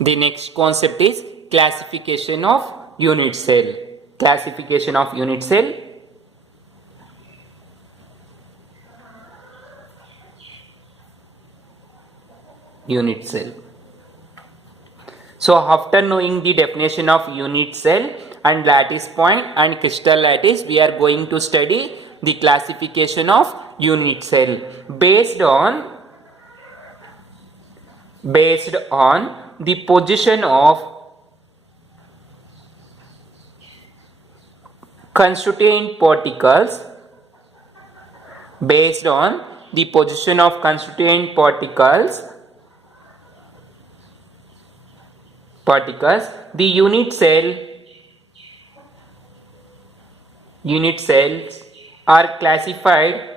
The next concept is classification of unit cell. Classification of unit cell. Unit cell. So after knowing the definition of unit cell and lattice point and crystal lattice, we are going to study the classification of unit cell based on the position of constituent particles, based on the position of constituent particles, the unit cells are classified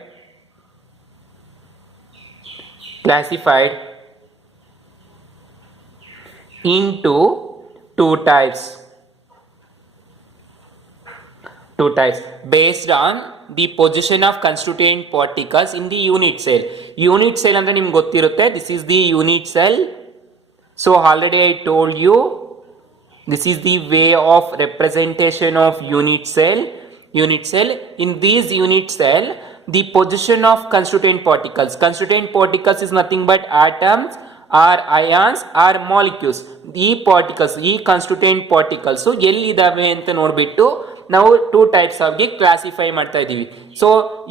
into two types based on the position of constituent particles in the unit cell. Unit cell ಅಂದ್ರೆ ನಿಮ್ಗೆ ಗೊತ್ತಿರುತ್ತೆ, this is the unit cell. So already I told you this is the way of representation of unit cell. In this unit cell, the position of constituent particles is nothing but atoms or ions or molecules. ಈ particles, ಈ constituent particles ಎಲ್ಲಿದಾವೆ ಅಂತ ನೋಡ್ಬಿಟ್ಟು ನಾವು two types ಆಗಿ classify ಮಾಡ್ತಾ ಇದೀವಿ. ಸೊ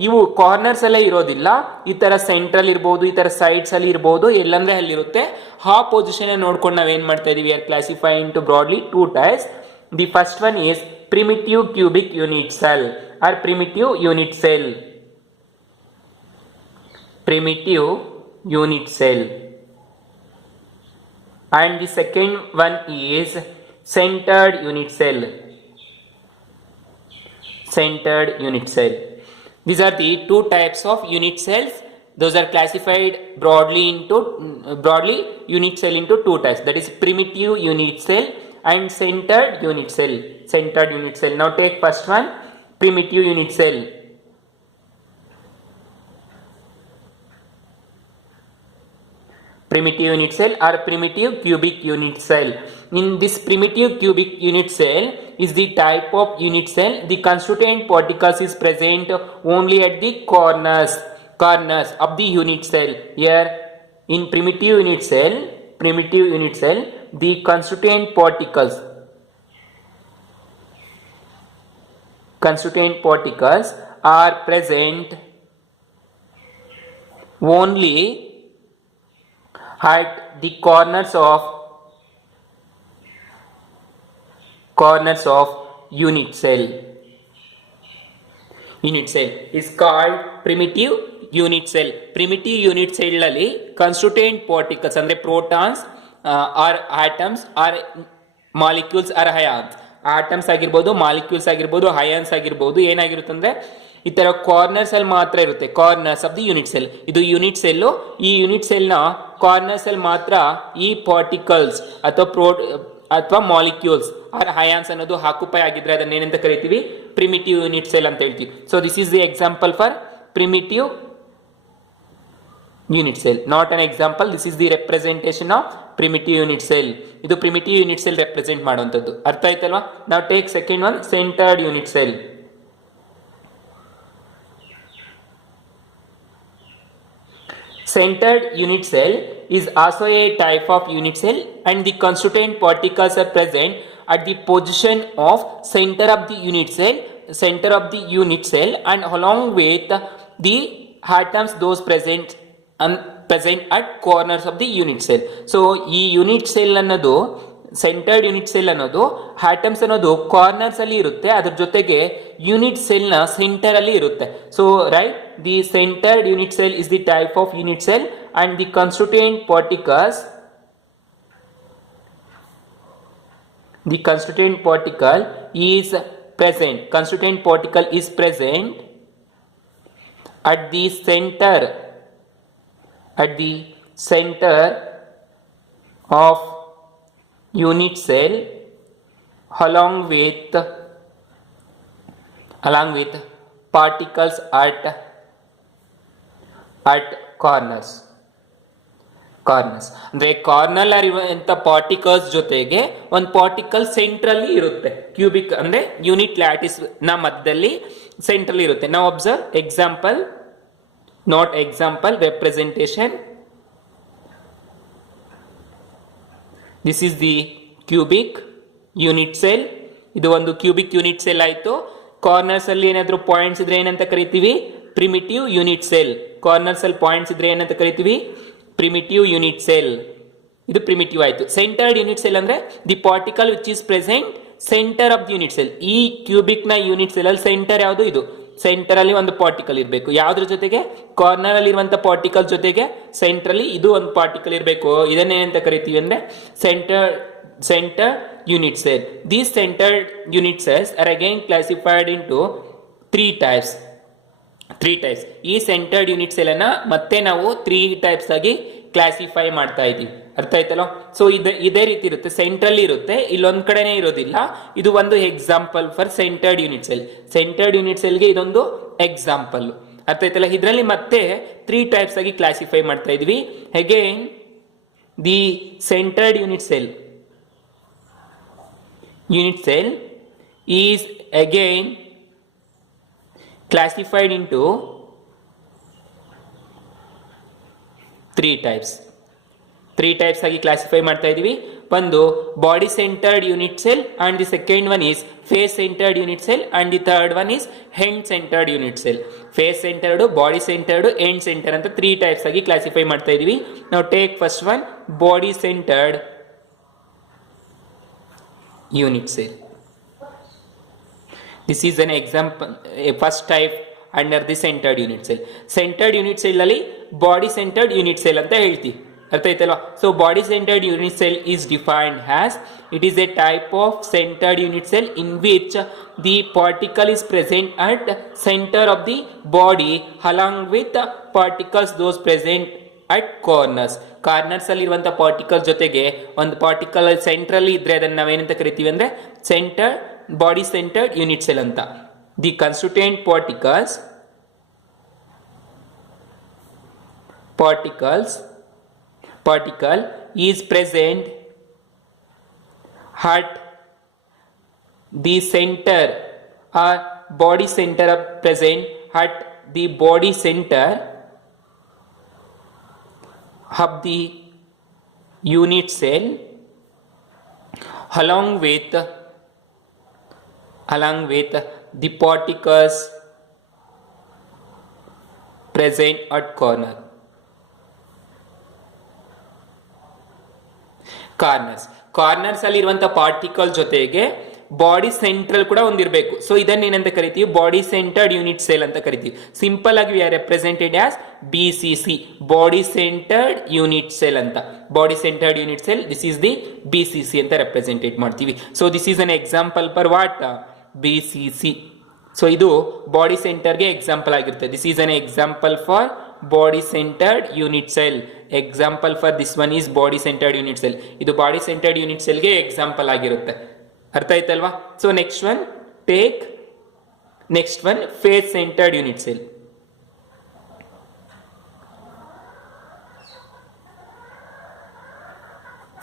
ಇವು ಕಾರ್ನರ್ಸ್ ಅಲ್ಲೇ ಇರೋದಿಲ್ಲ, ಈ ತರ ಸೆಂಟ್ರಲ್ ಇರ್ಬೋದು, ಈ ತರ ಸೈಡ್ಸ್ ಅಲ್ಲಿ ಇರ್ಬೋದು, ಎಲ್ಲಂದ್ರೆ ಅಲ್ಲಿರುತ್ತೆ. ಆ ಪೊಸಿಷನ್ ನೋಡ್ಕೊಂಡು ನಾವೇನ್ ಮಾಡ್ತಾ ಇದೀವಿ, are classify into broadly two types. The first one is primitive cubic unit cell or primitive unit cell. Primitive unit cell. And the second one is centered unit cell. Centered unit cell. These are the two types of unit cells. Those are classified broadly unit cell into two types. That is primitive unit cell and centered unit cell. Now take first one, primitive unit cell. Primitive unit cell or primitive cubic unit cell. In this primitive cubic unit cell is the type of unit cell. The constituent particles is present only at the corners of the unit cell. Here in primitive unit cell, the constituent particles are present only at the corners of unit cell. Unit cell is called primitive unit cell. Primitive unit cell ಅಲ್ಲಿ constituent particles ಅಂದ್ರೆ protons or atoms or molecules or ions, atoms ಆಗಿರ್ಬೋದು, ಮಾಲಿಕ್ಯೂಲ್ಸ್ ಆಗಿರ್ಬೋದು, ions ಆಗಿರ್ಬೋದು, ಏನಾಗಿರುತ್ತೆ ಅಂದ್ರೆ ಈ ತರ ಕಾರ್ನರ್ಸ್ ಅಲ್ಲಿ ಮಾತ್ರ ಇರುತ್ತೆ. Corners of the unit cell. ಇದು ಯೂನಿಟ್ ಸೆಲ್. ಈ ಯೂನಿಟ್ ಸೆಲ್ ನ ಕಾರ್ನರ್ಸ್ ಅಲ್ಲಿ ಮಾತ್ರ ಈ ಪಾರ್ಟಿಕಲ್ಸ್ ಅಥವಾ ಮಾಲಿಕ್ಯೂಲ್ಸ್ ಆರ್ ಅಯಾನ್ಸ್ ಅನ್ನೋದು ಆಕ್ಯುಪೈ ಆಗಿದ್ರೆ ಅದನ್ನ ಏನಂತ ಕರಿತೀವಿ, ಪ್ರಿಮಿಟಿವ್ ಯೂನಿಟ್ ಸೆಲ್ ಅಂತ ಹೇಳ್ತೀವಿ. So this is the example for primitive unit cell. Not an example, this is the representation of primitive unit cell. ಇದು ಪ್ರಿಮಿಟಿವ್ ಯೂನಿಟ್ ಸೆಲ್ ರೆಪ್ರೆಸೆಂಟ್ ಮಾಡುವಂಥದ್ದು. ಅರ್ಥ ಆಯ್ತಲ್ವಾ? ನಾವು take second one, centered unit cell. Centered unit cell is also a type of unit cell and the constituent particles are present at the position of center of the unit cell and along with the atoms those present at corners of the unit cell. So ಈ unit cell ಅನ್ನೋದು, centred unit cell ಅನ್ನೋದು ಆಟಮ್ಸ್ ಅನ್ನೋದು ಕಾರ್ನರ್ಸ್ ಅಲ್ಲಿ ಇರುತ್ತೆ, ಅದ್ರ ಜೊತೆಗೆ unit cell ನ center ಅಲ್ಲಿ ಇರುತ್ತೆ. So right, the centred unit cell is the type of unit cell and the constituent particle is present at the center of unit cell along with particles at corners. Corners ಅಂದ್ರೆ ಕಾರ್ನರ್ ಇರುವಂತ ಪಾರ್ಟಿಕಲ್ಸ್ ಜೊತೆಗೆ ಒಂದು ಪಾರ್ಟಿಕಲ್ ಸೆಂಟ್ರಲ್ಲಿ ಇರುತ್ತೆ. ಕ್ಯೂಬಿಕ್ ಅಂದ್ರೆ unit lattice ನ ಮಧ್ಯದಲ್ಲಿ ಸೆಂಟ್ರಲ್ಲಿ ಇರುತ್ತೆ. ನಾವು observe example, not example, representation. This is the cubic unit cell. ಇದು ಒಂದು ಕ್ಯೂಬಿಕ್ ಯೂನಿಟ್ ಸೆಲ್ ಆಯ್ತು. ಕಾರ್ನರ್ಸ್ ಅಲ್ಲಿ ಏನಾದ್ರು ಪಾಯಿಂಟ್ಸ್ ಇದ್ರೆ ಏನಂತ ಕರಿತೀವಿ? Primitive unit cell. ಕಾರ್ನರ್ಸ್ ಅಲ್ಲಿ ಪಾಯಿಂಟ್ಸ್ ಇದ್ರೆ ಏನಂತ ಕರಿತೀವಿ? Primitive unit cell. ಇದು ಪ್ರಿಮಿಟಿವ್ ಆಯ್ತು. ಸೆಂಟರ್ಡ್ ಯೂನಿಟ್ ಸೆಲ್ ಅಂದ್ರೆ the particle which is present centre of the unit cell. ಈ ಕ್ಯೂಬಿಕ್ ನ ಯೂನಿಟ್ ಸೆಲ್ ಅಲ್ಲಿ ಸೆಂಟರ್ ಯಾವುದು? ಇದು ಸೆಂಟರ್ ಅಲ್ಲಿ ಒಂದು ಪಾರ್ಟಿಕಲ್ ಇರಬೇಕು. ಯಾವ್ದ್ರ ಜೊತೆಗೆ? ಕಾರ್ನರ್ ಅಲ್ಲಿ ಇರುವಂತ ಪಾರ್ಟಿಕಲ್ ಜೊತೆಗೆ ಸೆಂಟ್ರಲ್ಲಿ ಇದು ಒಂದು ಪಾರ್ಟಿಕಲ್ ಇರಬೇಕು. ಇದನ್ನೇನಂತ ಕರಿತೀವಿ ಅಂದ್ರೆ center unit cell. These centered unit cells are again classified into three types. ಈ ಸೆಂಟರ್ಡ್ ಯೂನಿಟ್ ಸೆಲ್ ಅನ್ನ ಮತ್ತೆ ನಾವು 3 ಟೈಪ್ಸ್ ಆಗಿ ಕ್ಲಾಸಿಫೈ ಮಾಡ್ತಾ ಇದೀವಿ. ಅರ್ಥ ಆಯ್ತಲ್ಲ? ಸೊ ಇದೇ ರೀತಿ ಇರುತ್ತೆ. ಸೆಂಟ್ರಲ್ಲಿ ಇರುತ್ತೆ, ಇಲ್ಲೊಂದ್ ಕಡೆನೆ ಇರೋದಿಲ್ಲ. ಇದು ಒಂದು example for centred unit cell. Centred unit ಸೆಲ್ಗೆ ಇದೊಂದು ಎಕ್ಸಾಂಪಲ್. ಅರ್ಥ ಆಯ್ತಲ್ಲ? ಇದರಲ್ಲಿ ಮತ್ತೆ 3 ಟೈಪ್ಸ್ ಆಗಿ ಕ್ಲಾಸಿಫೈ ಮಾಡ್ತಾ ಇದೀವಿ. Again the centred unit cell is again classified into 3 types. 3 types ಆಗಿ ಕ್ಲಾಸಿಫೈ ಮಾಡ್ತಾ ಇದೀವಿ. ಒಂದು body centred unit cell, and the second one is face centred unit cell, and the third one is end centred unit cell. Face centred, body centred, end centre ಅಂತ 3 types ಆಗಿ classify ಮಾಡ್ತಾ ಇದೀವಿ. ನಾವು take first one, body centred unit cell. This is an example, a first type under the centered unit cell. Centered unit cell ಅಲ್ಲಿ body centered unit cell ಅಂತ ಹೇಳ್ತೀವಿ. ಅರ್ಥ ಆಯ್ತಲ್ವಾ? So body centered unit cell is defined as it is a type of centered unit cell in which the particle is present at center of the body along with the particles those present at corners. Corners ಅಲ್ಲಿ ಇರುವಂತಹ ಪಾರ್ಟಿಕಲ್ ಜೊತೆಗೆ ಒಂದು ಪಾರ್ಟಿಕಲ್ ಸೆಂಟ್ರಲ್ಲಿ ಇದ್ರೆ ಅದನ್ನ ನಾವೇನಂತ ಕರಿತೀವಿ ಅಂದ್ರೆ ಬಾಡಿ ಸೆಂಟರ್ಡ್ ಯೂನಿಟ್ ಸೆಲ್ ಅಂತ. The constituent particle is present at the center or body center of present at the body center of the unit cell along with the particles present at corners ಅಲ್ಲಿ ಇರುವಂತಹ ಪಾರ್ಟಿಕಲ್ ಜೊತೆಗೆ body central ಕೂಡ ಒಂದಿರಬೇಕು. ಸೊ ಇದನ್ನ ಏನಂತ ಕರಿತೀವಿ? Body centred unit cell ಅಂತ ಕರಿತೀವಿ. ಸಿಂಪಲ್ ಆಗಿ we are represented as BCC, body centred unit cell ಅಂತ. Body centred unit cell, this is the BCC ಅಂತ ರೆಪ್ರೆಸೆಂಟೇಟ್ ಮಾಡ್ತೀವಿ. So this is an example for what? BCC. So ಇದು body ಸೆಂಟರ್ಗೆ example ಆಗಿರುತ್ತೆ. This is an example for body centred unit cell. Example for this one is body centred unit cell. ಇದು body centred unit ಸೆಲ್ಗೆ example ಆಗಿರುತ್ತೆ. ಅರ್ಥ ಆಯ್ತಲ್ವಾ? So next one face centred unit cell.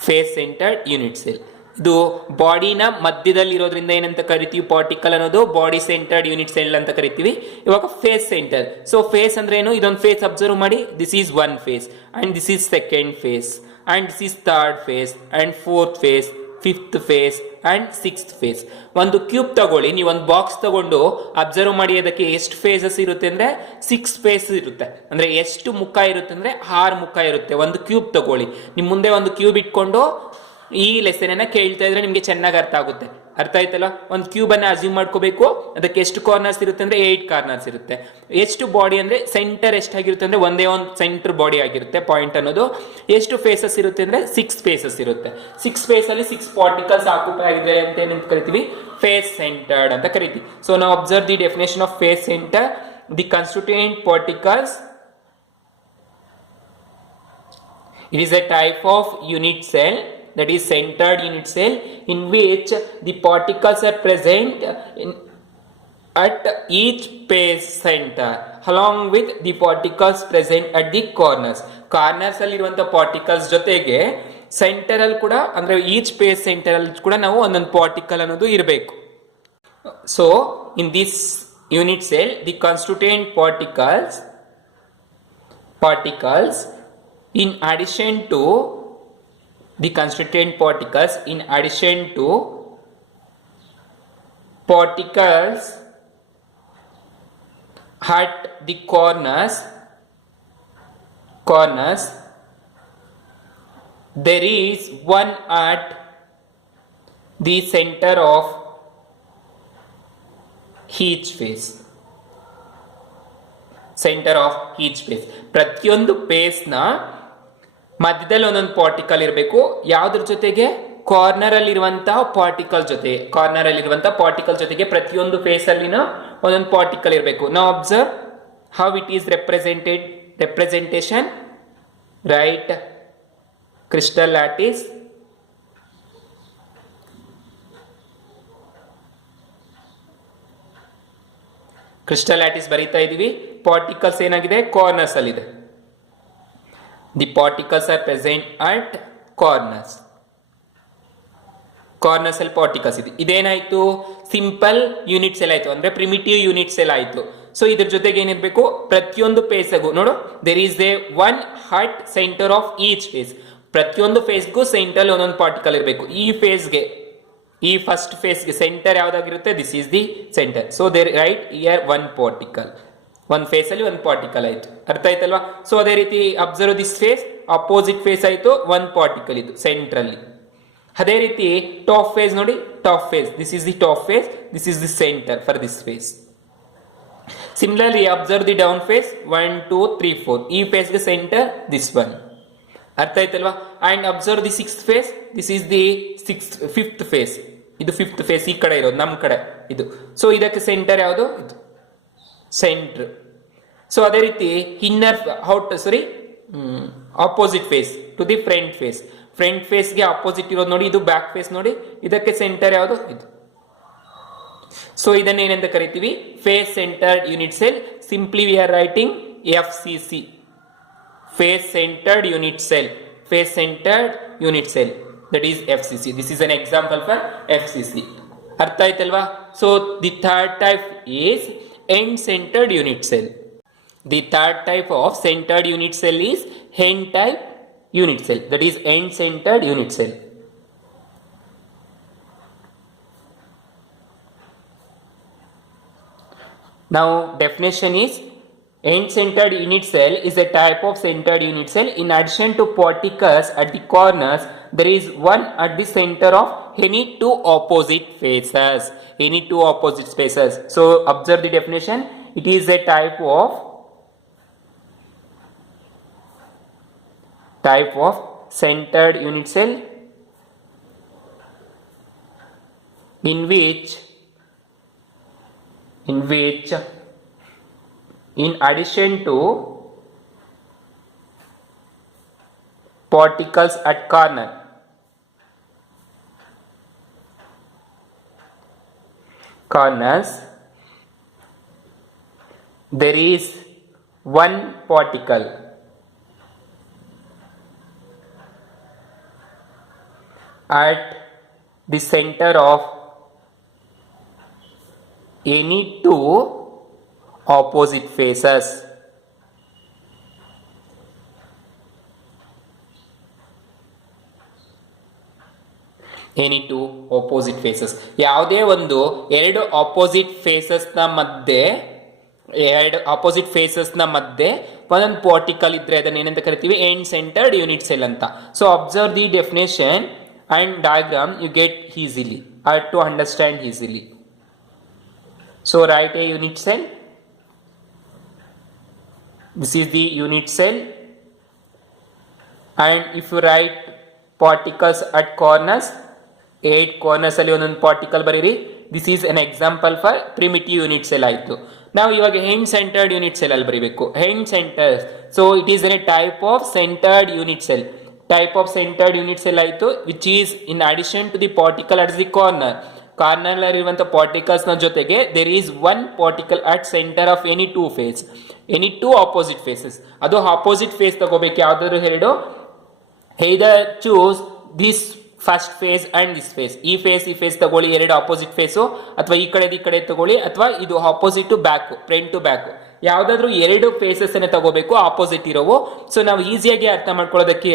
Face centred unit cell ಇದು ಬಾಡಿನ ಮಧ್ಯದಲ್ಲಿ ಇರೋದ್ರಿಂದ ಏನಂತ ಕರಿತೀವಿ? ಪಾರ್ಟಿಕಲ್ ಅನ್ನೋದು ಬಾಡಿ ಸೆಂಟರ್ಡ್ ಯೂನಿಟ್ ಸೆಲ್ ಅಂತ ಕರಿತೀವಿ. ಇವಾಗ ಫೇಸ್ ಸೆಂಟರ್. ಸೊ ಫೇಸ್ ಅಂದ್ರೆ ಏನು? ಇದೊಂದು ಫೇಸ್ ಅಬ್ಸರ್ವ್ ಮಾಡಿ. This is one face, and this is second face, and this is third face, and fourth face, fifth face and sixth face. ಒಂದು cube ತಗೊಳ್ಳಿ, ನೀವು ಒಂದು ಬಾಕ್ಸ್ ತಗೊಂಡು ಅಬ್ಸರ್ವ್ ಮಾಡಿ, ಅದಕ್ಕೆ ಎಷ್ಟು ಫೇಸಸ್ ಇರುತ್ತೆ ಅಂದ್ರೆ 6 ಫೇಸ್ ಇರುತ್ತೆ. ಅಂದ್ರೆ ಎಷ್ಟು ಮುಖ ಇರುತ್ತೆ ಅಂದ್ರೆ 6 ಮುಖ ಇರುತ್ತೆ. ಒಂದು ಕ್ಯೂಬ್ ತಗೊಳ್ಳಿ, ನಿಮ್ ಮುಂದೆ ಒಂದು ಕ್ಯೂಬ್ ಇಟ್ಕೊಂಡು ಈ ಲೆಸನ್ ಅನ್ನ ಕೇಳ್ತಾ ಇದ್ರೆ ನಿಮ್ಗೆ ಚೆನ್ನಾಗಿ ಅರ್ಥ ಆಗುತ್ತೆ. ಅರ್ಥ ಆಯ್ತಲ್ಲ? ಒಂದು ಕ್ಯೂಬ್ ಅನ್ನ ಅಸ್ಯೂಮ್ ಮಾಡ್ಕೋಬೇಕು. ಅದಕ್ಕೆ ಎಷ್ಟು ಕಾರ್ನರ್ಸ್ ಇರುತ್ತೆ ಅಂದ್ರೆ 8 ಕಾರ್ನರ್ಸ್ ಇರುತ್ತೆ. ಎಷ್ಟು ಬಾಡಿ ಅಂದ್ರೆ ಸೆಂಟರ್ ಎಷ್ಟಾಗಿರುತ್ತೆ ಅಂದ್ರೆ ಒಂದೇ ಒಂದು ಸೆಂಟರ್ ಬಾಡಿ ಆಗಿರುತ್ತೆ ಪಾಯಿಂಟ್ ಅನ್ನೋದು. ಎಷ್ಟು ಫೇಸಸ್ ಇರುತ್ತೆ ಅಂದ್ರೆ 6 ಫೇಸಸ್ ಇರುತ್ತೆ. 6 ಫೇಸ್ ಅಲ್ಲಿ 6 ಪಾರ್ಟಿಕಲ್ಸ್ ಆಕ್ಯುಪೈ ಆಗಿದ್ದಾರೆ ಅಂತ ಏನಂತ ಕರಿತೀವಿ? ಫೇಸ್ ಸೆಂಟರ್ಡ್ ಅಂತ ಕರಿತೀವಿ. ಸೊ ನಾವು observe the definition of face centre. The constituent particles, it is a type of unit cell, that is centered unit cell, in which the particles are present at each phase center along with the particles present at the corners ಅಲ್ಲಿ ಇರುವಂತಹ ಪಾರ್ಟಿಕಲ್ಸ್ ಜೊತೆಗೆ ಸೆಂಟರ್ ಅಲ್ಲಿ ಕೂಡ ಅಂದ್ರೆ each phase centre ಅಲ್ಲಿ ಕೂಡ ನಾವು ಒಂದೊಂದು ಪಾರ್ಟಿಕಲ್ ಅನ್ನೋದು ಇರಬೇಕು. So in this unit cell the constituent particles in addition to the constituent particles in addition to particles at the corners there is one at the center of each face. Centre of each face, ಪ್ರತಿಯೊಂದು face ನ ಮಧ್ಯದಲ್ಲಿ ಒಂದೊಂದು ಪಾರ್ಟಿಕಲ್ ಇರಬೇಕು. ಯಾವುದ್ರ ಜೊತೆಗೆ? ಕಾರ್ನರ್ ಅಲ್ಲಿರುವಂತಹ ಪಾರ್ಟಿಕಲ್ ಜೊತೆಗೆ ಪ್ರತಿಯೊಂದು ಫೇಸ್ ಅಲ್ಲಿನ ಒಂದೊಂದು ಪಾರ್ಟಿಕಲ್ ಇರಬೇಕು. ನಾವು observe how it is representation, right? Crystal lattice, ಬರೀತಾ ಇದೀವಿ. ಪಾರ್ಟಿಕಲ್ಸ್ ಏನಾಗಿದೆ? ಕಾರ್ನರ್ಸ್ ಅಲ್ಲಿ ಇದೆ. The particles are present at corners ಅಲ್ಲಿ ಪಾರ್ಟಿಕಲ್ಸ್ ಇದೆ. ಇದೇನಾಯ್ತು? ಸಿಂಪಲ್ ಯೂನಿಟ್ ಸೆಲ್ ಆಯ್ತು, ಅಂದ್ರೆ ಪ್ರಿಮಿಟಿವ್ ಯೂನಿಟ್ ಸೆಲ್ ಆಯ್ತು. ಸೊ ಇದ್ರ ಜೊತೆಗೆ ಏನಿರ್ಬೇಕು? ಪ್ರತಿಯೊಂದು ಫೇಸ್ಗೂ ನೋಡು, there is a one at centre of each face. ಪ್ರತಿಯೊಂದು ಫೇಸ್ಗೂ ಸೆಂಟರ್ ಒಂದೊಂದು ಪಾರ್ಟಿಕಲ್ ಇರಬೇಕು. ಈ ಫಸ್ಟ್ ಫೇಸ್ಗೆ ಸೆಂಟರ್ ಯಾವ್ದಾಗಿರುತ್ತೆ? This is the centre. So there right here one particle, ಒಂದು ಫೇಸ್ ಅಲ್ಲಿ ಒಂದು ಪಾರ್ಟಿಕಲ್ ಆಯ್ತು. ಅರ್ಥ ಆಯ್ತಲ್ವಾ? ಸೊ ಅದೇ ರೀತಿ observe this face, opposite face ಆಯ್ತು, ಒಂದು ಪಾರ್ಟಿಕಲ್ ಇದು ಸೆಂಟರ್ ಅಲ್ಲಿ. ಅದೇ ರೀತಿ ಟಾಪ್ ಫೇಸ್ ನೋಡಿ, this is the top face, this is the centre for this face. Similarly observe the down face, 1 2 3 4, ಈ ಫೇಸ್ಗೆ ಸೆಂಟರ್ ದಿಸ್ ಒನ್. ಅರ್ಥ ಆಯ್ತಲ್ವಾ? And observe the sixth face, this is the fifth face. ಇದು fifth face, ಈ ಕಡೆ ಇರೋದು ನಮ್ಮ ಕಡೆ ಇದು. ಸೊ ಇದಕ್ಕೆ ಸೆಂಟರ್ ಯಾವುದು? ಇದು ಸೆಂಟರ್. ಸೊ ಅದೇ ರೀತಿ opposite face to the front ಫೇಸ್ಗೆ ಆಪೋಸಿಟ್ ಇರೋದು ನೋಡಿ, ಇದು ಬ್ಯಾಕ್ ಫೇಸ್ ನೋಡಿ, ಇದಕ್ಕೆ ಸೆಂಟರ್ ಯಾವುದು? ಇದು. ಸೊ ಇದನ್ನ ಏನಂತ ಕರಿತೀವಿ? Face centred unit cell. Simply we are writing FCC, face centred unit cell. That is FCC. This is an example for FCC. ಅರ್ಥ ಆಯ್ತಲ್ವಾ? So the third type is end centred unit cell. The third type of centered unit cell is end type unit cell. That is end centered unit cell. Now definition is end centered unit cell is a type of centered unit cell. In addition to particles at the corners, there is one at the center of any two opposite faces. So observe the definition. It is a type of centered unit cell in which in addition to particles at corners there is one particle at the center of any two opposite faces. Any two opposite faces. ಯಾವುದೇ ಒಂದು ಎರಡು opposite phases ನ ಮಧ್ಯೆ ಒಂದೊಂದು ಪಾರ್ಟಿಕಲ್ ಇದ್ರೆ ಅದನ್ನ ಏನಂತ ಕರಿತೀವಿ? ಎಂಡ್ ಸೆಂಟರ್ಡ್ ಯೂನಿಟ್ ಸೆಲ್ ಅಂತ. So observe the definition and diagram, you get easily to understand easily. So write a unit cell. This is the unit cell, and if you write particles at corners, 8 corners ಅಲ್ಲಿ ಒಂದೊಂದು ಪಾರ್ಟಿಕಲ್ ಬರೀರಿ. This is an example for primitive unit cell ಆಯ್ತು. ನಾವು ಇವಾಗ end centered unit cell ಅಲ್ಲಿ ಬರೀಬೇಕು. end center, so it is a type of centered unit cell. Type of centered unit cell ಆಯಿತು, which is in addition to the particle at the corner, corner ಇರುವಂತಹ particles ನ ಜೊತೆಗೆ there is one particle at centre of any two face, any two opposite faces. ಅದು opposite face ತಗೋಬೇಕು ಯಾವ್ದಾದ್ರು ಎರಡು. either choose this first face and this face. ಈ face ತಗೊಳ್ಳಿ, ಎರಡು ಆಪೋಸಿಟ್ ಫೇಸು, ಅಥವಾ ಈ ಕಡೆ ತಗೊಳ್ಳಿ, ಅಥವಾ ಇದು opposite to back, front to back, ಯಾವ್ದಾದ್ರು ಎರಡು ಫೇಸಸ್ ಅನ್ನ ತಗೋಬೇಕು ಆಪೋಸಿಟ್ ಇರೋವು. ಸೊ ನಾವು ಈಸಿಯಾಗಿ ಅರ್ಥ ಮಾಡ್ಕೊಳ್ಳೋದಕ್ಕೆ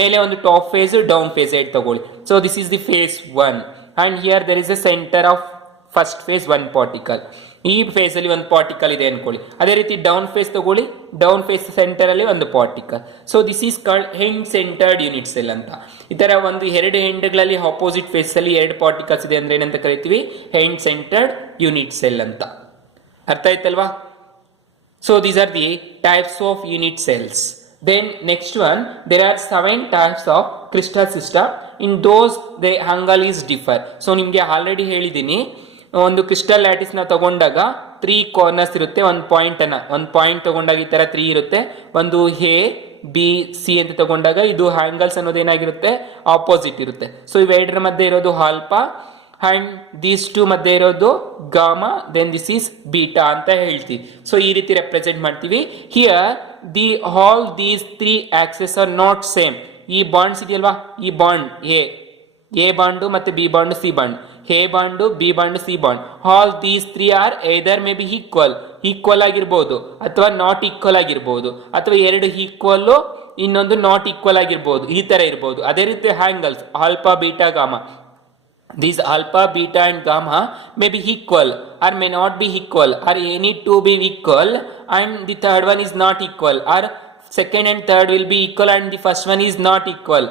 ಮೇಲೆ ಒಂದು ಟಾಪ್ ಫೇಸ್, ಡೌನ್ ಫೇಸ್ ಎರಡು ತಗೊಳ್ಳಿ. So this is the face 1 and here there is a centre of first face one particle. ಈ ಫೇಸ್ ಅಲ್ಲಿ ಒಂದು ಪಾರ್ಟಿಕಲ್ ಇದೆ ಅನ್ಕೊಳ್ಳಿ. ಅದೇ ರೀತಿ ಡೌನ್ ಫೇಸ್ ತಗೊಳ್ಳಿ, ಡೌನ್ ಫೇಸ್ ಸೆಂಟರ್ ಅಲ್ಲಿ ಒಂದು particle. So this is called end centred unit cell ಅಂತ. ಈ ತರ ಒಂದು ಎರಡು ಹೆಂಡ್ಗಳಲ್ಲಿ ಆಪೋಸಿಟ್ ಫೇಸ್ ಅಲ್ಲಿ ಎರಡು ಪಾರ್ಟಿಕಲ್ಸ್ ಇದೆ ಅಂದ್ರೆ ಏನಂತ ಕರಿತೀವಿ, ಹೆಂಡ್ ಸೆಂಟರ್ಡ್ ಯೂನಿಟ್ ಸೆಲ್ ಅಂತ. ಅರ್ಥ ಆಯ್ತಲ್ವಾ? So these are the types of unit cells. Then next one, there are 7 types of crystal system. In those the angle is differ. So ನಿಮಗೆ ಆಲ್ರೆಡಿ ಹೇಳಿದ್ದೀನಿ, ಒಂದು ಕ್ರಿಸ್ಟಲ್ ಲ್ಯಾಟಿಸ್ ನ ತಗೊಂಡಾಗ 3 ಕಾರ್ನರ್ಸ್ ಇರುತ್ತೆ, ಒಂದು ಪಾಯಿಂಟ್ ತಗೊಂಡಾಗ ಈ ತರ 3 ಇರುತ್ತೆ. ಒಂದು ಎ ಬಿ ಸಿ ಅಂತ ತಗೊಂಡಾಗ ಇದು ಆಂಗಲ್ಸ್ ಅನ್ನೋದು ಏನಾಗಿರುತ್ತೆ, ಆಪೋಸಿಟ್ ಇರುತ್ತೆ. ಸೊ ಇವೆರಡರ ಮಧ್ಯೆ ಇರೋದು ಆಲ್ಫಾ ಅಂಡ್ ದೀಸ್ ಟು ಮಧ್ಯೆ ಇರೋದು gamma, then this is beta ಅಂತ ಹೇಳ್ತೀವಿ. ಸೊ ಈ ರೀತಿ ರೆಪ್ರೆಸೆಂಟ್ ಮಾಡ್ತೀವಿ. Here the all these 3 axes are not same. ಈ ಬಾಂಡ್ಸ್ ಇದೆಯಲ್ವಾ, ಈ ಬಾಂಡ್ ಎ ಬಾಂಡು ಮತ್ತೆ B bond C bond, A bond B bond C bond, all these 3 are either may be equal ಆಗಿರ್ಬೋದು ಅಥವಾ not equal ಆಗಿರ್ಬೋದು, ಅಥವಾ ಎರಡು ಈಕ್ವಲ್ ಇನ್ನೊಂದು ನಾಟ್ ಈಕ್ವಲ್ ಆಗಿರ್ಬೋದು, ಈ ತರ ಇರ್ಬೋದು. ಅದೇ ರೀತಿ angles alpha beta gamma, these alpha, beta and gamma may be equal or may not be equal, or any two be equal and the third one is not equal, or second and third will be equal and the first one is not equal.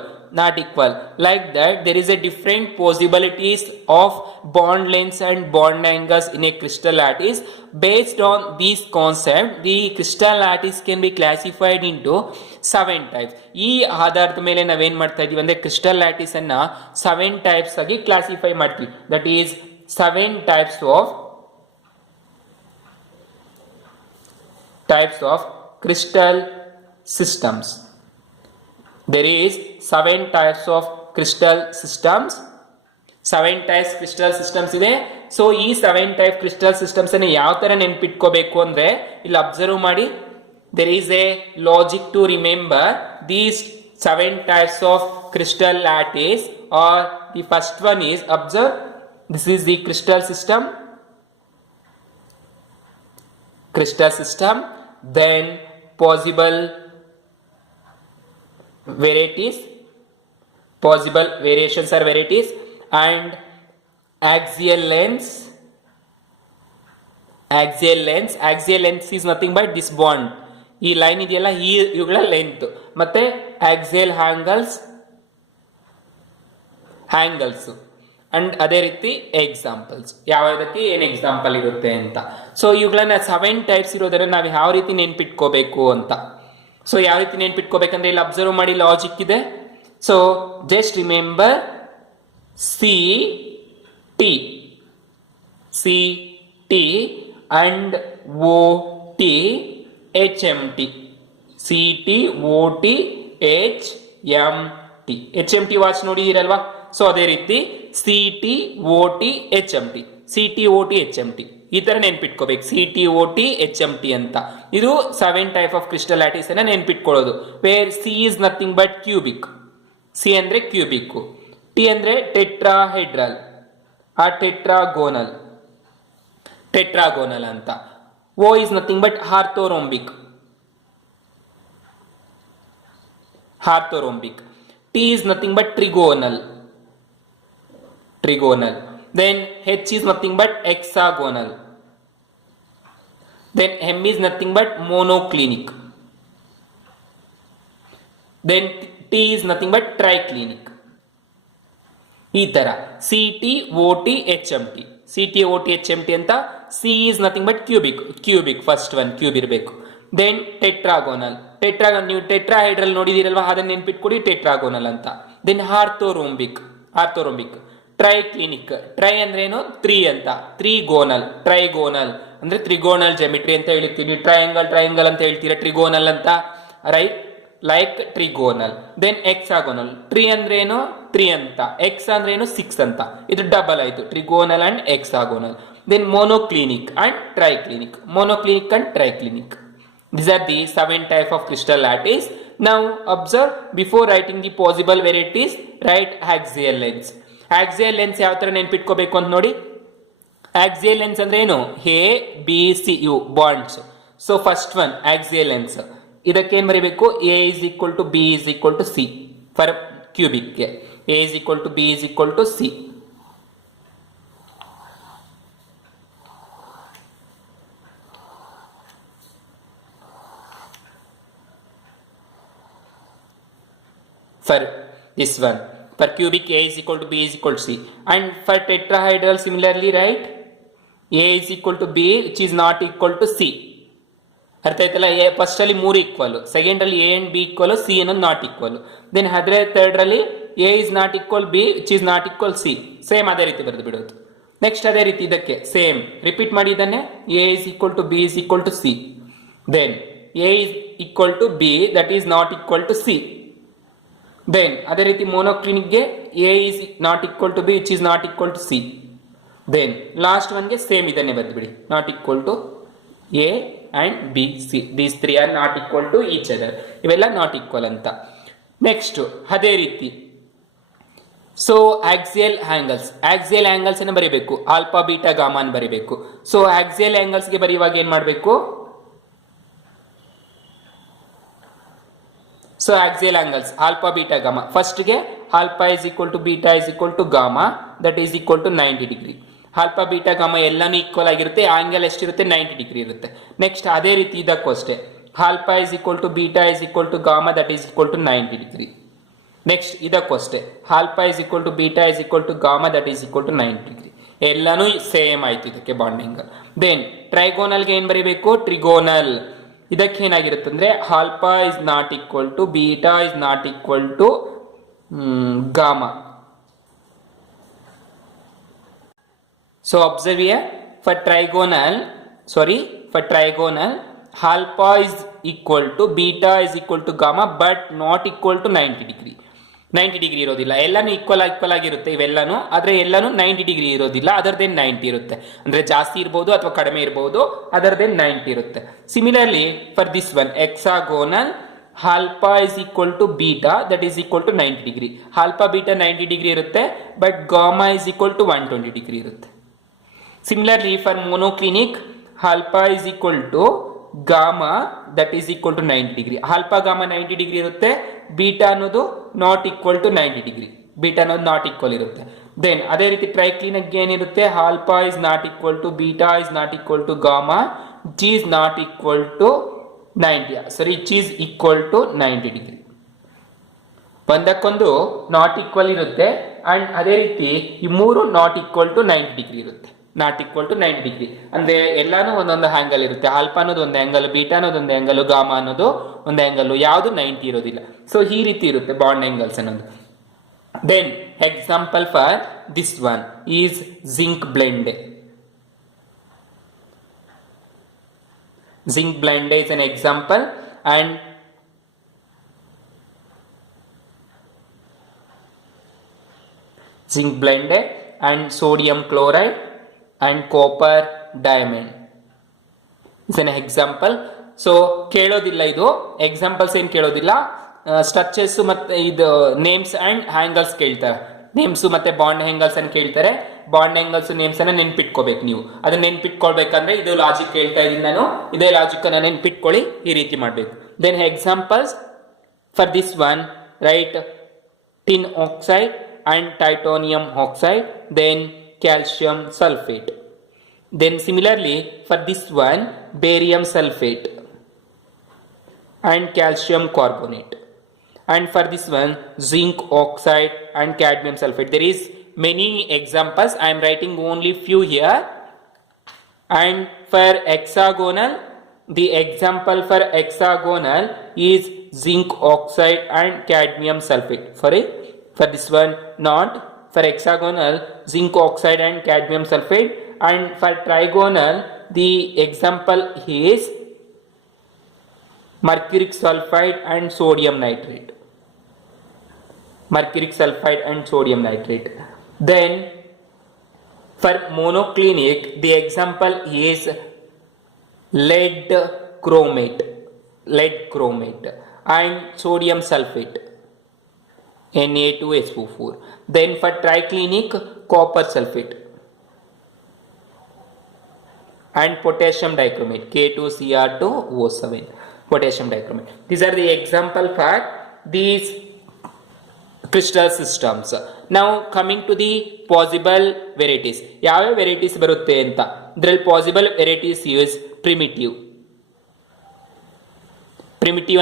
Like that, there is a different possibilities of bond lengths and bond angles in a crystal lattice. Based on this concept, the crystal lattice can be classified into 7 types. ಈ ಆಧಾರದ ಮೇಲೆ ನಾವೇನ್ ಮಾಡ್ತಾ ಇದೀವಿ ಅಂದ್ರೆ crystal lattice ಅನ್ನ 7 ಟೈಪ್ಸ್ ಆಗಿ ಕ್ಲಾಸಿಫೈ ಮಾಡ್ತೀವಿ. That is 7 types of crystal systems. There is 7 types of crystal systems. 7 types crystal systems ಇದೆ. ಸೊ ಈ 7 ಟೈಪ್ ಕ್ರಿಸ್ಟಲ್ ಸಿಸ್ಟಮ್ಸ್ ಅನ್ನು ಯಾವ ತರ ನೆನ್ಪಿಟ್ಕೋಬೇಕು ಅಂದ್ರೆ ಇಲ್ಲಿ ಅಬ್ಸರ್ವ್ ಮಾಡಿ. There is a logic to remember these 7 types of crystal lattice, or the first one is, observe, this is the crystal system, then possible variations or varieties, and axial length is nothing but this bond. ಈ ಲೈನ್ ಇದೆಯಲ್ಲ, ಇವುಗಳ ಲೆಂತ್, ಮತ್ತೆ axial angles and ಅದೇ ರೀತಿ ಎಕ್ಸಾಂಪಲ್ಸ್, ಯಾವ್ದಕ್ಕೆ ಏನ್ ಎಕ್ಸಾಂಪಲ್ ಇರುತ್ತೆ ಅಂತ. ಸೊ ಇವುಗಳನ್ನ 7 ಟೈಪ್ಸ್ ಇರೋದನ್ನ ನಾವು ಯಾವ ರೀತಿ ನೆನ್ಪಿಟ್ಕೋಬೇಕು ಅಂತ. ಸೊ ಯಾವ ರೀತಿ ನೆನ್ಪಿಟ್ಕೋಬೇಕಂದ್ರೆ ಇಲ್ಲಿ ಅಬ್ಸರ್ವ್ ಮಾಡಿ, ಲಾಜಿಕ್ ಇದೆ. So just remember C T and O T H M T, C T O T H M T watch ನೋಡಿದಿರಲ್ವಾ? ಸೊ ಅದೇ ರೀತಿ C T O T H M T ಈ ತರ ನೆನ್ಪಿಟ್ಕೋಬೇಕು. C T O T H M T ಅಂತ. ಇದು 7 type of crystal lattice ಅನ್ನ ನೆನ್ಪಿಟ್ಕೊಳ್ಳೋದು. Where C is nothing but cubic. C ಅಂದ್ರೆ ಕ್ಯೂಬಿಕ್, ಟಿ ಅಂದ್ರೆ ಟೆಟ್ರಾಹೆಡ್ರಲ್ ಆ ಟೆಟ್ರಾಗೋನಲ್ ಅಂತ. O is nothing but orthorhombic. T is nothing but trigonal. Then H is nothing but hexagonal. Then M is nothing but monoclinic. Then T is nothing but triclinic. ಈ ತರ C T O T H M T ಅಂತ. C is nothing but cubic first one cube ಇರಬೇಕು. Then tetragonal, ನೀವು tetrahedral ನೋಡಿದಿರಲ್ವಾ, ಅದನ್ನ ನೆನ್ಪಿಟ್ಕೊಡಿ, tetragonal ಅಂತ. Then orthorhombic. Triclinic, tri ಅಂದ್ರೆ ಏನು, 3 ಅಂತ. ಟ್ರೈಗೋನಲ್ ಅಂದ್ರೆ ತ್ರಿಗೋನಲ್ ಜೆಮಿಟ್ರಿ ಅಂತ ಹೇಳ್ತೀವಿ. ಟ್ರಯಾಂಗಲ್ ಅಂತ ಹೇಳ್ತೀರಾ, ಟ್ರಿಗೋನಲ್ ಅಂತ, right. Like trigonal. Then hexagonal. Tri ಅಂದ್ರೆ ಏನು 3 ಅಂತ, ಎಕ್ಸ್ ಅಂದ್ರೆ ಏನು 6 ಅಂತ, ಇದು ಡಬಲ್ ಆಯ್ತು trigonal and hexagonal. Then monoclinic and triclinic. Monoclinic and triclinic. These are the 7 type of crystal lattice. Now observe, before writing the possible varieties, write axial lens. Axial lens ಯಾವ ತರ ನೆನ್ಪಿಟ್ಕೋಬೇಕು ಅಂತ ನೋಡಿ. Axial lens ಅಂದ್ರೆ ಏನು? A B C U bonds. So first one axial lens. ಇದಕ್ಕೆ ಏನು ಬರೀಬೇಕು? A is equal to B is equal to C for cubic ಗೆ. A is equal to B is equal to C. For this one, for cubic A is equal to B is equal to C, and for tetrahedral similarly write A is equal to B which is not equal to C. ಅರ್ಥ ಆಯ್ತಲ್ಲ? A first ಅಲ್ಲಿ 3 equal, second ಅಲ್ಲಿ A and B equal, C ಅನ್ನೋದು not equal. Then third ಅಲ್ಲಿ A is not equal B which is not equal C. Same ಅದೇ ರೀತಿ ಬರೆದು ಬಿಡೋದು. ನೆಕ್ಸ್ಟ್ ಅದೇ ರೀತಿ ಇದಕ್ಕೆ ಸೇಮ್ ರಿಪೀಟ್ ಮಾಡಿ ಇದನ್ನೇ. A is equal to B is equal to C. Then A is equal to B that is not equal to C. Then ಅದೇ ರೀತಿ ಮೋನೋಕ್ಲಿನಿಕ್ಗೆ A is not equal to B which is not equal to C. Then last ಒನ್ಗೆ same ಇದನ್ನೇ ಬರೆದುಬಿಡಿ, not equal to A and B C. These 3 are not equal to each other. ಇವೆಲ್ಲ not equal ಅಂತ. ನೆಕ್ಸ್ಟ್ ಅದೇ ರೀತಿ so axial angles. Axial angles ಅನ್ನು ಬರೀಬೇಕು, alpha beta gamma ಅನ್ನು ಬರೀಬೇಕು. ಸೊ ಆಕ್ಸಿಯಲ್ ಆಂಗಲ್ಸ್ಗೆ ಬರೆಯುವಾಗ ಏನ್ ಮಾಡಬೇಕು? So axial angles alpha beta gamma. First ಗೆ alpha is equal to beta is equal to gamma, that is equal to 90 degree. Alpha beta gamma ಎಲ್ಲಾನು ಈಕ್ವಲ್ ಆಗಿರುತ್ತೆ, ಆಂಗಲ್ ಎಷ್ಟಿರುತ್ತೆ 90 ಡಿಗ್ರಿ ಇರುತ್ತೆ. ನೆಕ್ಸ್ಟ್ ಅದೇ ರೀತಿ ಇದಕ್ಕೂ ಅಷ್ಟೇ, alpha is equal to beta is equal to gamma that is equal to 90 degree. Next ಇದಕ್ಕೂ ಅಷ್ಟೇ, alpha is equal to beta is equal to gamma that is equal to 90 degree. ಎಲ್ಲಾನು same ಆಯ್ತು ಇದಕ್ಕೆ bond angle. Then ಟ್ರೈಗೋನಲ್ಗೆ ಏನ್ ಬರೀಬೇಕು? ಟ್ರಿಗೋನಲ್. ಇದಕ್ಕೆ ಏನಾಗಿರುತ್ತೆ ಅಂದ್ರೆ alpha is not equal to beta is not equal to gamma. So observe here, for trigonal alpha is equal to beta is equal to gamma but not equal to 90 degree. 90 ಡಿಗ್ರಿ ಇರೋದಿಲ್ಲ, ಎಲ್ಲಾನು equal ಆಗಿರುತ್ತೆ ಇವೆಲ್ಲಾನು, ಆದ್ರೆ ಎಲ್ಲಾನು 90 ಡಿಗ್ರಿ ಇರೋದಿಲ್ಲ, ಅದರ್ ದೆನ್ 90 ಇರುತ್ತೆ. ಅಂದ್ರೆ ಜಾಸ್ತಿ ಇರಬಹುದು ಅಥವಾ ಕಡಿಮೆ ಇರಬಹುದು, ಅದರ್ ದೆನ್ 90 ಇರುತ್ತೆ. Similarly for this one hexagonal alpha is equal to beta that is equal to 90 degree. Alpha beta 90 degree ಇರುತ್ತೆ, but gamma is equal to 120 degree ಇರುತ್ತೆ. Similarly for monoclinic alpha is equal to gamma that is equal to 90 degree. Alpha gamma 90 degree ಇರುತ್ತೆ, beta ಅನ್ನೋದು not equal to 90 degree, beta ಅನ್ನೋದು not equal ಇರುತ್ತೆ. Then ಅದೇ ರೀತಿ triclinic ಏನಿರುತ್ತೆ, alpha is not equal to beta is not equal to gamma it is not equal to 90 it is equal to 90 degree. ಒಂದಕ್ಕೊಂದು not equal ಇರುತ್ತೆ, and ಅದೇ ರೀತಿ ಈ ಮೂರು ನಾಟ್ ಈಕ್ವಲ್ ಟು 90 ಡಿಗ್ರಿ ಇರುತ್ತೆ. ನಾಟ್ ಈಕ್ವಲ್ ಟು 90 ಡಿಗ್ರಿ ಅಂದ್ರೆ ಎಲ್ಲಾನು ಒಂದೊಂದು ಆಂಗಲ್ ಇರುತ್ತೆ. ಆಲ್ಫಾ ಅನ್ನೋದು ಒಂದು ಆಂಗಲ್, ಬೀಟಾ ಅನ್ನೋದು ಒಂದು ಆಂಗಲ್, ಗಾಮಾ ಅನ್ನೋದು ಒಂದು ಆಂಗಲ್, ಯಾವುದು 90 ಇರೋದಿಲ್ಲ. ಸೊ ಈ ರೀತಿ ಇರುತ್ತೆ ಬಾಂಡ್ ಆಂಗಲ್ಸ್ ಅನ್ನೋದು. Then example for this one is zinc blende. Zinc blende is an example, and zinc blende and sodium chloride and copper diamond is an example. So ಕೇಳೋದಿಲ್ಲ, ಇದು ಎಕ್ಸಾಂಪಲ್ಸ್ ಏನು ಕೇಳೋದಿಲ್ಲ, ಸ್ಟ್ರಕ್ಚರ್ಸ್ ಮತ್ತೆ ಇದು ನೇಮ್ಸ್ ಅಂಡ್ ಆಂಗಲ್ಸ್ ಕೇಳ್ತಾರೆ. ನೇಮ್ಸ್ ಮತ್ತೆ bond angles ಅನ್ನು ಕೇಳ್ತಾರೆ. ಬಾಂಡ್ ಆಂಗಲ್ಸ್ ನೇಮ್ಸ್ ಅನ್ನ ನೆನ್ಪಿಟ್ಕೋಬೇಕು ನೀವು. ಅದನ್ನ ನೆನ್ಪಿಟ್ಕೊಳ್ಬೇಕಂದ್ರೆ ಇದು ಲಾಜಿಕ್ ಹೇಳ್ತಾ ಇದ್ದೀನಿ ನಾನು, ಇದೇ ಲಾಜಿಕ್ ಅನ್ನ ನೆನ್ಪಿಟ್ಕೊಳ್ಳಿ, ಈ ರೀತಿ ಮಾಡಬೇಕು. Then examples for this one right tin oxide and titanium oxide, then calcium sulfate. Then similarly for this one barium sulfate and calcium carbonate, and for this one zinc oxide and cadmium sulfate. There is many examples, I am writing only few here. And for hexagonal, the example for hexagonal is zinc oxide and cadmium sulfate. For this one not. For hexagonal zinc oxide and cadmium sulfate, and for trigonal the example is mercuric sulfide and sodium nitrate. Mercuric sulfide and sodium nitrate. Then for monoclinic, the example is lead chromate and sodium sulfate, Na2SO4. Then for triclinic, copper sulfate and potassium dichromate, K2Cr2O7, potassium dichromate. These are the example for these crystal systems. Now coming to the possible varieties. ಯಾವ varieties ಬರುತ್ತೆ ಅಂತ. ಇದರಲ್ಲಿ possible varieties is primitive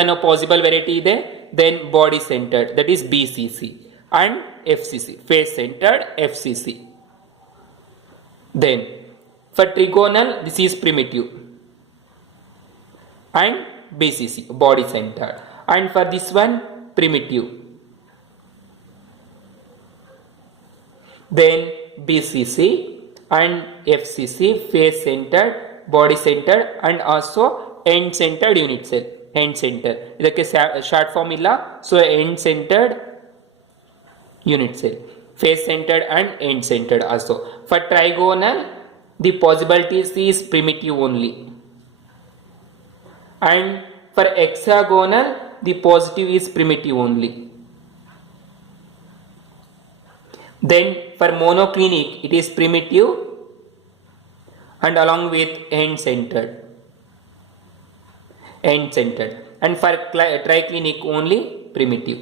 ಅನ್ನೋ possible variety ಇದೆ. Then body centered, that is BCC, and FCC, face centered FCC. Then for trigonal, this is primitive and BCC, body centered. And for this one, primitive. Then BCC and FCC, face centered, body centered, and also end centered unit cell. End center, ಇದಕ್ಕೆ short form ಇಲ್ಲ, so end centered unit cell, face centered and end centered also. For trigonal, the possibilities is primitive only, and for hexagonal, the positive is primitive only. Then for monoclinic, it is primitive and along with end centered, and for triclinic only primitive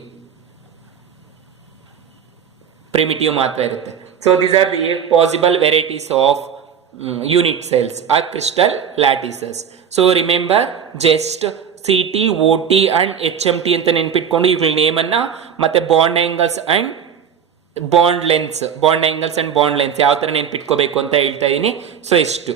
ಮಾತ್ರ ಇರುತ್ತೆ. So these are the 8 possible varieties of unit cells or crystal lattices. So remember, just CT, OT and HMT ಅಂತ ನೆನ್ಪಿಟ್ಕೊಂಡು ಇವುಗಳ ನೇಮ್ ಅನ್ನ ಮತ್ತೆ bond angles and bond lengths ಯಾವ ತರ ನೆನ್ಪಿಟ್ಕೋಬೇಕು ಅಂತ ಹೇಳ್ತಾ ಇದೀನಿ. ಸೊ ಇಷ್ಟು.